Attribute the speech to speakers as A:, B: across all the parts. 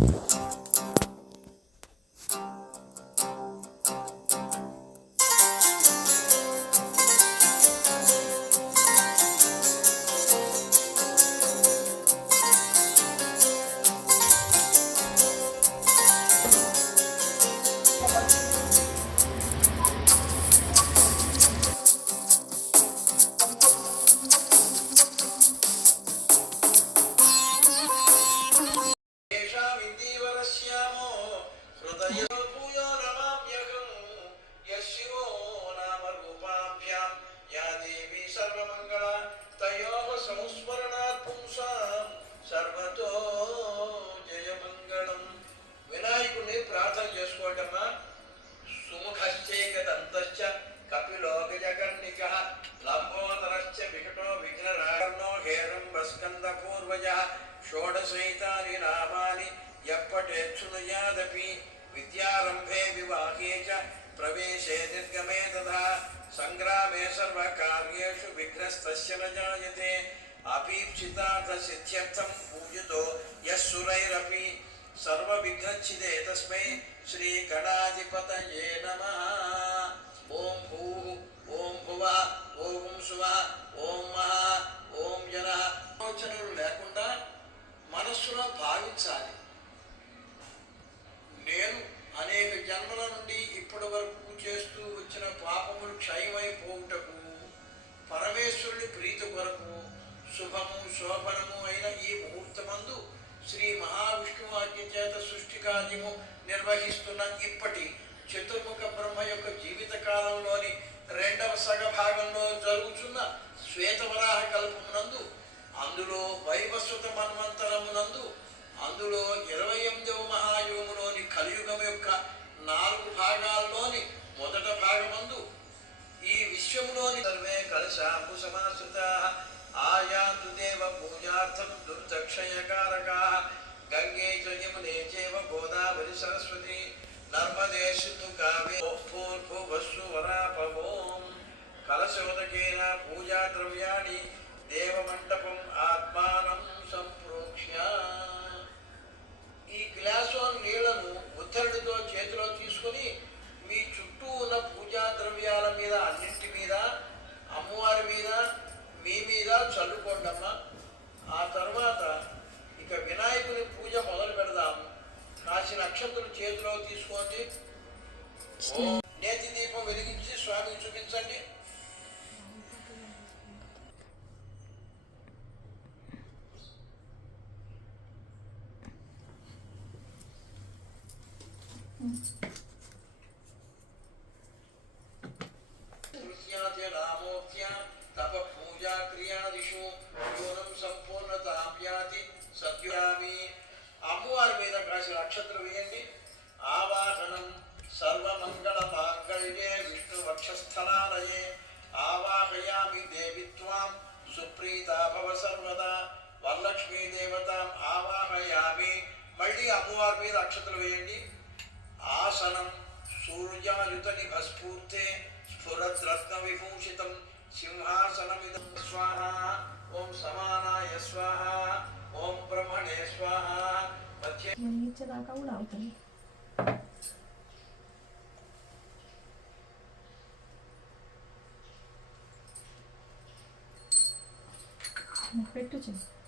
A: Thank you. షోడశైతాని నామాని యప్పటేక్షునుయాదపి విద్యారంభే వివాహే చ ప్రవేశే నిర్గమే తథా సంగ్రామే సర్వకార్యేషు విఘ్నస్తస్య న జాయతే అపీప్సితార్థ సిద్ధ్యర్థం పూజితో యస్సురైరపి సర్వవిఘ్నచ్చిదే తస్మై శ్రీ గణాధిపతయే నమః ఓం భూ ఓం భువ ఓం శువ ఓం మహా ఓం జన ఆలోచనలు లేకుండా మనస్సులో భావించాలి. నేను అనేక జన్మల నుండి ఇప్పటి వరకు చేస్తూ వచ్చిన పాపములు క్షయమైపోవుటకు పరమేశ్వరుని ప్రీతి కొరకు శుభము శోభనము అయిన ఈ ముహూర్తమందు శ్రీ మహావిష్ణువు ఆజ్ఞ చేత సృష్టి కార్యము నిర్వహిస్తున్న ఇప్పటి చతుర్ముఖ బ్రహ్మ యొక్క జీవిత కాలంలోని రెండవ సగ భాగంలో జరుగుతున్న శ్వేతవరాహ కల్పమునందు అందులో వైవస్వత మన్వంతరం గంగే గోదావరి సరస్వతి నర్మదే కావే కావే భూర్భువస్సు వరాపవోం కలశోదకేన పూజా ద్రవ్యాణి దేవమంటపం ఆత్మానం సంప్రోక్ష్య ఈ గ్లాస్ నీళ్ళను నేతి దీపం వెలిగించి స్వామికి చూపించండి. కృత్యాద్య నామోక్త్య తప పూజా క్రియాదిషు. యోనం సంపూర్ణతాం యాతి సత్యామి అమ్మవారి మీద కాసిన నక్షత్రం వేయండి. ఆవాహనం సర్వమంగళ మాంగళ్యే విష్ణు వక్షస్థలాలయే ఆవాహయామి దేవి త్వాం సుప్రీత భవ సర్వదా వరలక్ష్మీ దేవతాం ఆవాహయామి మళ్ళీ అమ్మవారి మీద అక్షతలు వేయండి. ఆసనం సూర్యాయుతని భస్ఫూర్తే స్ఫురద్రత్న విభూషితం సింహాసనమిద స్వాహ ఓం సమానాయ స్వాహ ఓం బ్రహ్మణే స్వాహ. మధ్య
B: మునిగించేదాకా కూడా అవుతుంది.
A: মুখটা একটু চেয়ে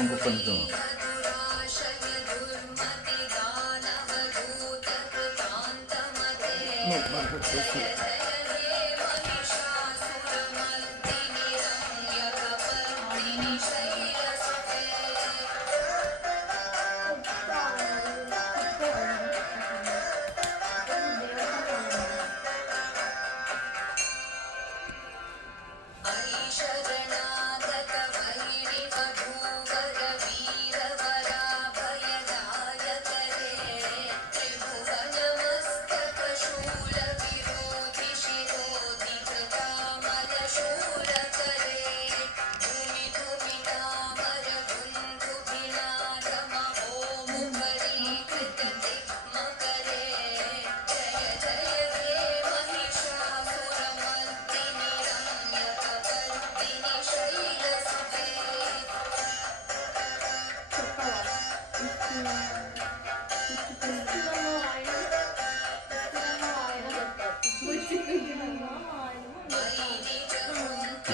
C: ఇంకొక నిమిషం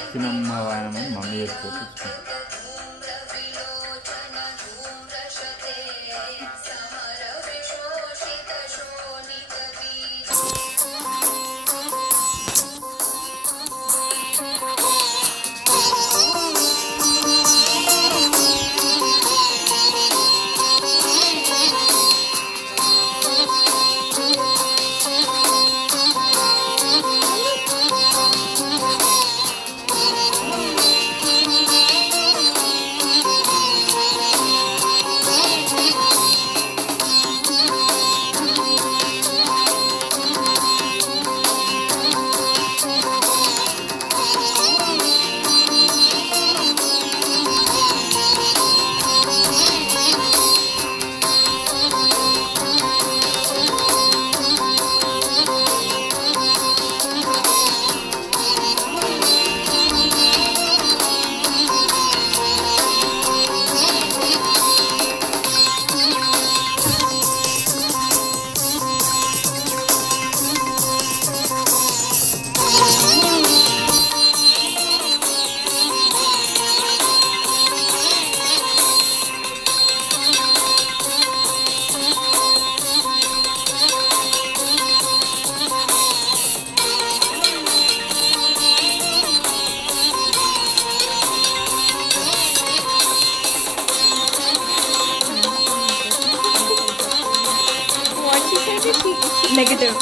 C: చిన్నమ్మ వాయనమని మమ్మీ చెప్పుకోవచ్చు
B: Negative.